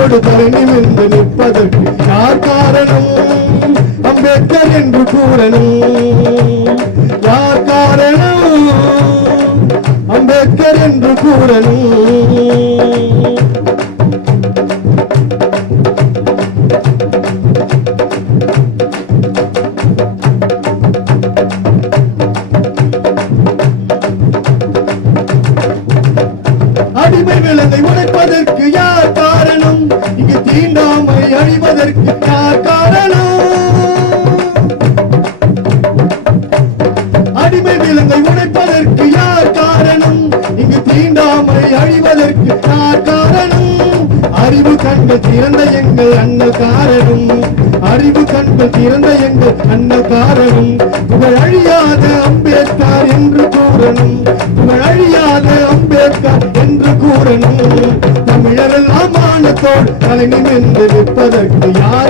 மானத்தோடு தலை நிமிர்ந்து நிற்பதற்கு யார் காரணம்? அம்பேத்கர் என்று கூறணும். யார் காரணம்? அம்பேத்கர் என்று கூறணும். அடிமை உடைப்பதற்கு யார் காரணம்? இங்கு தீண்டாமை அழிவதற்கு யார் காரணம்? அடிமை விலங்கை உடைப்பதற்கு யார் காரணம்? இங்கு தீண்டாமை அழிவதற்கு யார் காரணம்? அறிவு கண்கள் திறந்த எங்கள் அண்ணல் காரணம். அறிவு கண்கள் திறந்த எங்கள் அண்ணல் காரணம். புகழ் அழியாத அம்பேத்கர் என்று கூறணும். புகழ் அழியாத அம்பேத்கர் என்று கூறணும் தமிழரெல்லாம் மானத்தோடு தலை நிமிர்ந்து நிற்பதற்கு யார்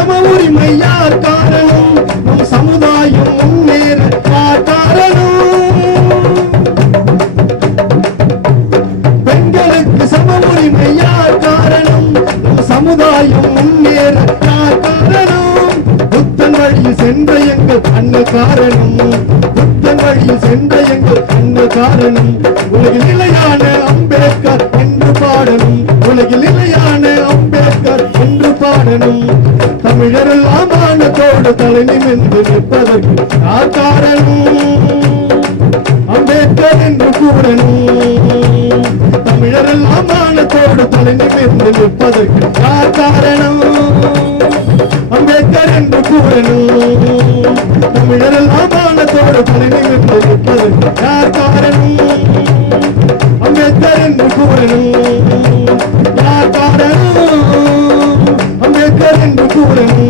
சம உரிமை காரணம் நம் சமுதாயம் முன்னேற காரணம்? பெண்களுக்கு சம உரிமை காரணம் நம் சமுதாயம் முன்னேற காரணம்? புத்தன் வழியில் சென்ற எங்கள் அண்ணல் காரணம் புத்தன் வழியில் சென்ற எங்கள் அண்ணல் காரணம். உலகில் நிலையான அம்பேத்கர் என்று பாடணும் உலகில் நிலையான அம்பேத்கர் என்று பாடணும். கூட தலை நிமிர்ந்து நிற்பதற்கு காத்தாரனும் அம்பேத்கர் என்று கூடனும் தமிழரெல்லாம் மானத்தோடு தலை நிமிர்ந்து நிற்பதற்கு காத்தாரனும் அம்பேத்கர் என்று கூடனும் தமிழரெல்லாம் மானத்தோடு தலை நிமிர்ந்து நிற்பதற்கு காத்தாரனும் அம்பேத்கர் என்று கூடனும் யார் காரணம் அம்பேத்கர் என்று கூடனும்